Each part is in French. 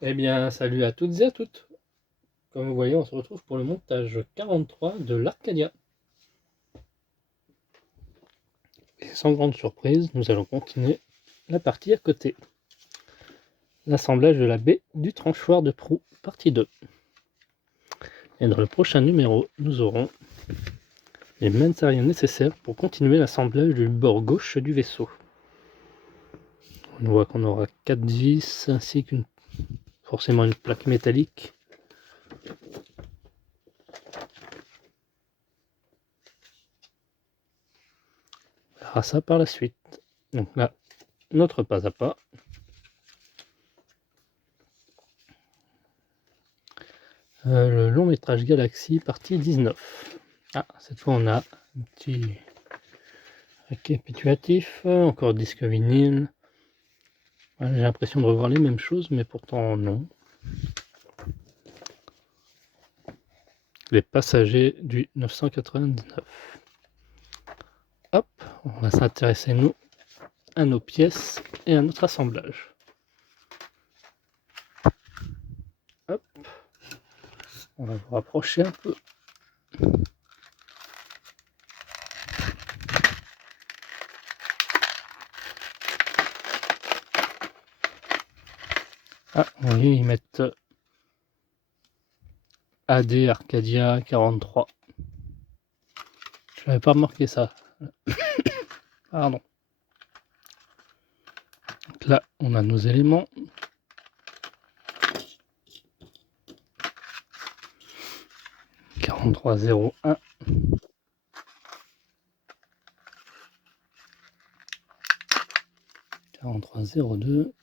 Eh bien, salut à toutes et à toutes. Comme vous voyez, on se retrouve pour le montage 43 de l'Arcadia. Et sans grande surprise, nous allons continuer la partie à côté. L'assemblage de la baie du tranchoir de proue, partie 2. Et dans le prochain numéro, nous aurons les matériaux nécessaires pour continuer l'assemblage du bord gauche du vaisseau. On voit qu'on aura 4 vis ainsi qu'une forcément une plaque métallique. On verra ça par la suite. Donc là, notre pas à pas. Le long métrage Galaxy, partie 19. Ah, cette fois on a un petit récapitulatif, encore disque vinyle. Voilà, j'ai l'impression de revoir les mêmes choses, mais pourtant non. Les passagers du 999. Hop, on va s'intéresser nous à nos pièces et à notre assemblage. Hop, on va vous rapprocher un peu. Ah, vous voyez, ils mettent AD Arcadia 43. Je n'avais pas remarqué ça. Pardon. Donc là, on a nos éléments. « 4301 » 4302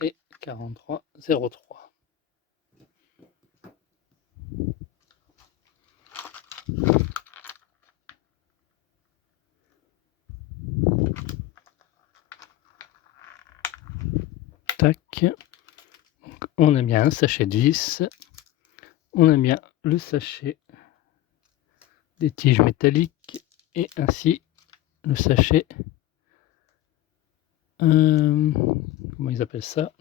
et 4303. Tac. Donc, on a bien un sachet de vis. On a bien le sachet des tiges métalliques et ainsi le sachet. Comment ils appellent ça?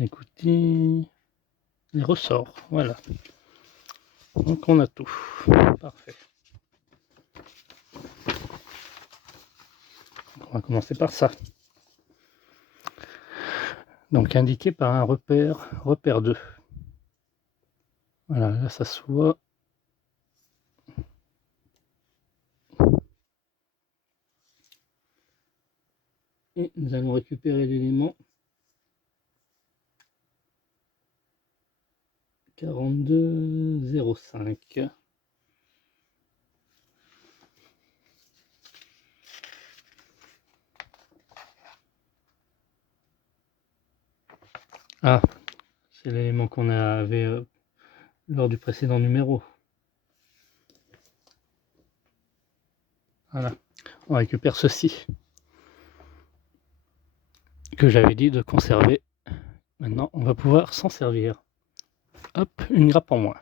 Écoutez, les ressorts, voilà. Donc on a tout. Parfait. On va commencer par ça. Donc indiqué par un repère 2. Voilà, là ça se voit. Et nous allons récupérer l'élément 4205. Ah, c'est l'élément qu'on avait lors du précédent numéro. Voilà, on récupère ceci que j'avais dit de conserver. Maintenant, on va pouvoir s'en servir. Hop, une grappe en moins.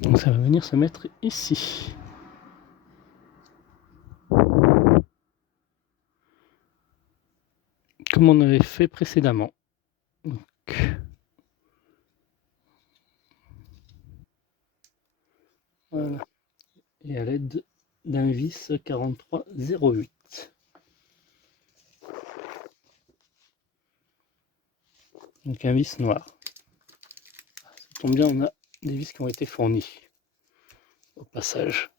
Donc ça va venir se mettre ici. Comme on avait fait précédemment. Donc, voilà. Et à l'aide d'un vis 4308. Donc un vis noir. Ça tombe bien, on a des vis qui ont été fournis au passage.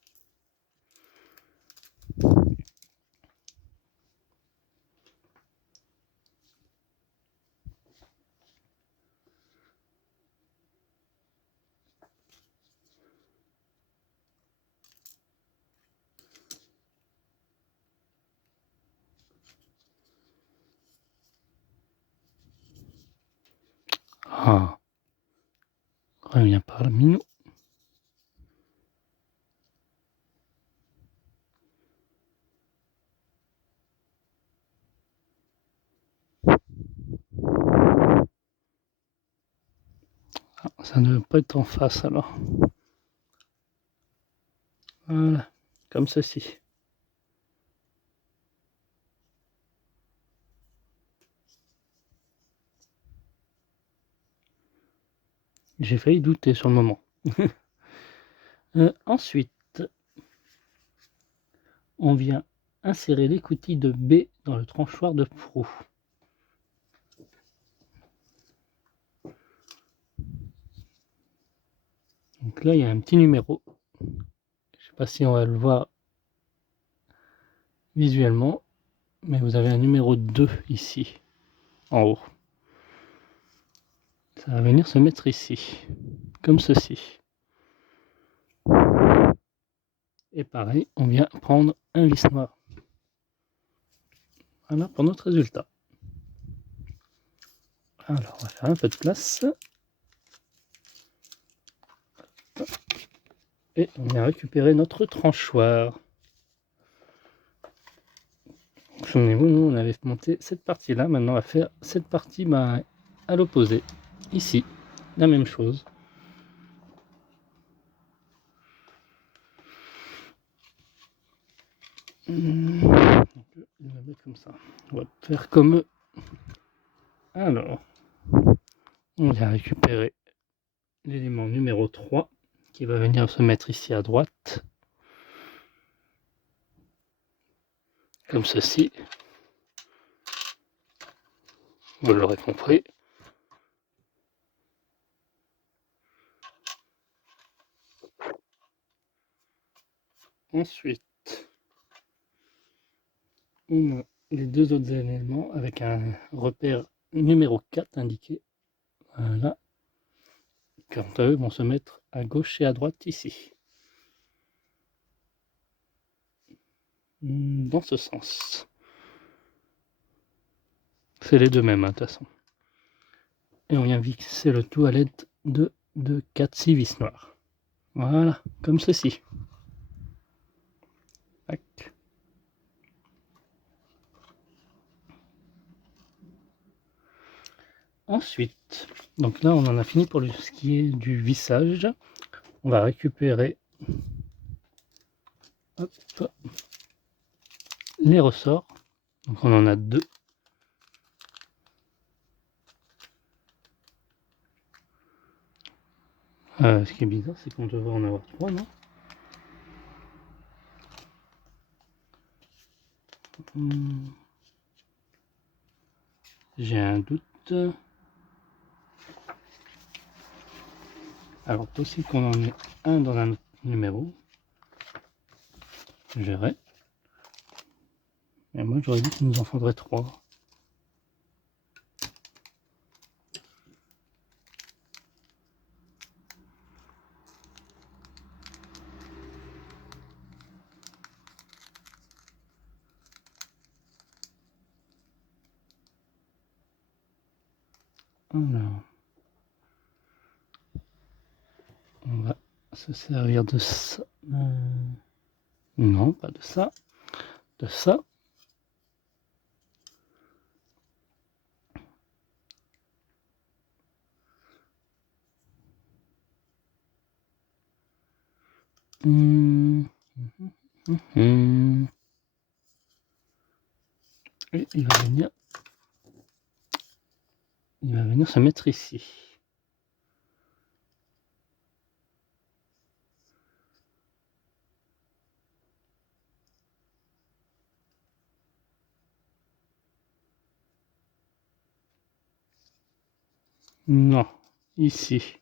Ah, reviens parmi nous. Ça ne veut pas être en face alors. Voilà, comme ceci. J'ai failli douter sur le moment. Ensuite, on vient insérer l'écoutille de B dans le tranchoir de proue. Donc là, il y a un petit numéro. Je ne sais pas si on va le voir visuellement, mais vous avez un numéro 2 ici, en haut. Ça va venir se mettre ici, comme ceci. Et pareil, on vient prendre un vis noir. Voilà pour notre résultat. Alors, on va faire un peu de place. Et on vient récupérer notre tranchoir. Souvenez-vous, nous on avait monté cette partie-là. Maintenant, on va faire cette partie à l'opposé. Ici, la même chose. On va mettre comme ça. On va faire comme eux. Alors, on vient récupérer l'élément numéro 3 qui va venir se mettre ici à droite. Comme ceci. Vous l'aurez compris. Ensuite, on a les deux autres éléments avec un repère numéro 4 indiqué. Voilà. Quant à eux, vont se mettre à gauche et à droite ici. Dans ce sens. C'est les deux mêmes, de toute façon. Et on vient fixer le tout à l'aide de 4, 6 vis noires. Voilà, comme ceci. Tac. Ensuite, donc là on en a fini pour ce qui est du vissage. On va récupérer les ressorts. Donc on en a 2. Ce qui est bizarre, c'est qu'on devrait en avoir 3, non? J'ai un doute. Alors possible qu'on en ait un dans un autre numéro. Je verrai. Et moi j'aurais dit qu'il nous en faudrait 3. Alors, on va se servir de ça. Non, pas de ça. De ça. Et il va venir se mettre ici. Non, ici.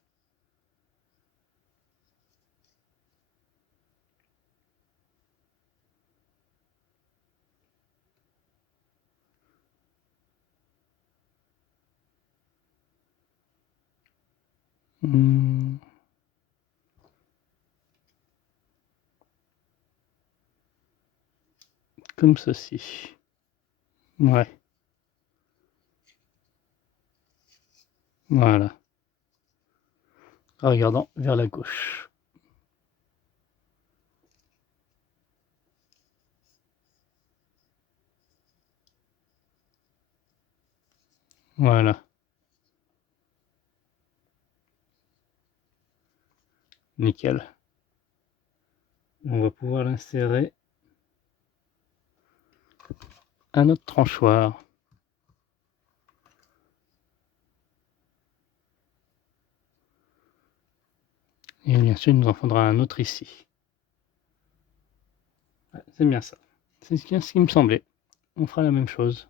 Comme ceci. Ouais. Voilà. En regardant vers la gauche. Voilà. nickel. On va pouvoir l'insérer à notre tranchoir. Et bien sûr, il nous en faudra un autre ici. Ouais, c'est bien ça. C'est ce qui me semblait. On fera la même chose.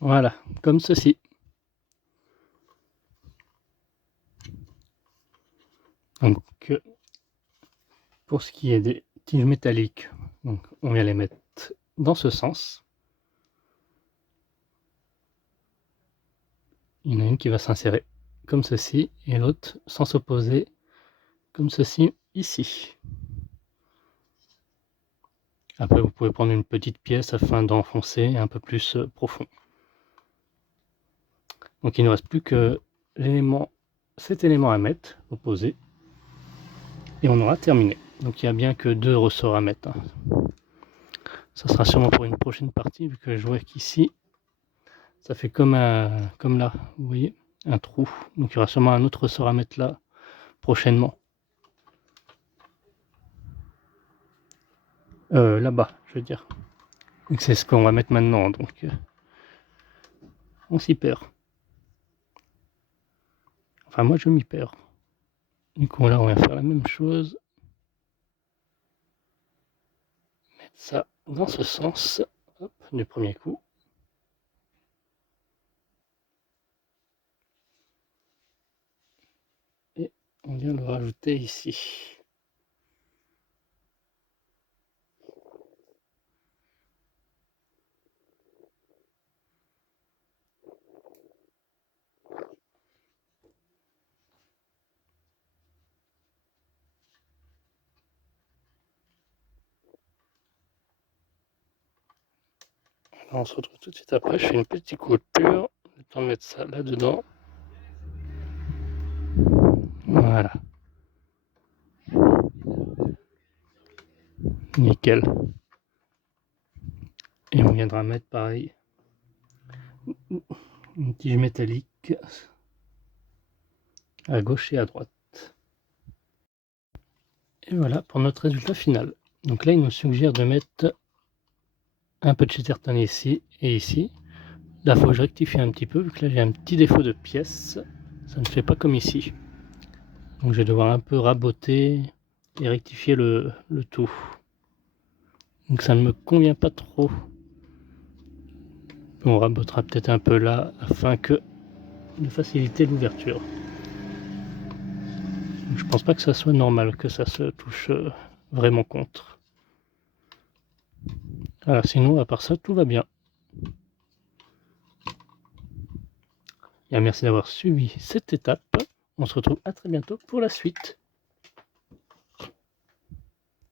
Voilà, comme ceci. Donc, pour ce qui est des tiges métalliques, donc on vient les mettre dans ce sens. Il y en a une qui va s'insérer comme ceci et l'autre sans s'opposer comme ceci ici. Après, vous pouvez prendre une petite pièce afin d'enfoncer un peu plus profond. Donc il ne reste plus que cet élément à mettre, opposé, et on aura terminé. Donc il n'y a bien que 2 ressorts à mettre. Ça sera sûrement pour une prochaine partie, vu que je vois qu'ici, ça fait comme là, vous voyez, un trou. Donc il y aura sûrement un autre ressort à mettre là, prochainement. Là-bas, je veux dire. Donc c'est ce qu'on va mettre maintenant, donc on s'y perd. Enfin moi je m'y perds. Du coup là on va faire la même chose. Mettre ça dans ce sens, hop, du premier coup. Et on vient le rajouter ici. On se retrouve tout de suite après, je fais une petite coupure, le temps de mettre ça là-dedans. Voilà. Nickel. Et on viendra mettre pareil une tige métallique à gauche et à droite. Et voilà pour notre résultat final. Donc là il nous suggère de mettre un peu de chatterton ici et ici. Là il faut que je rectifie un petit peu, vu que là j'ai un petit défaut de pièce. Ça ne fait pas comme ici. Donc je vais devoir un peu raboter et rectifier le tout. Donc ça ne me convient pas trop. On rabotera peut-être un peu là afin de faciliter l'ouverture. Je pense pas que ça soit normal que ça se touche vraiment contre. Voilà, sinon à part ça tout va bien. Et merci d'avoir suivi cette étape. On se retrouve à très bientôt pour la suite.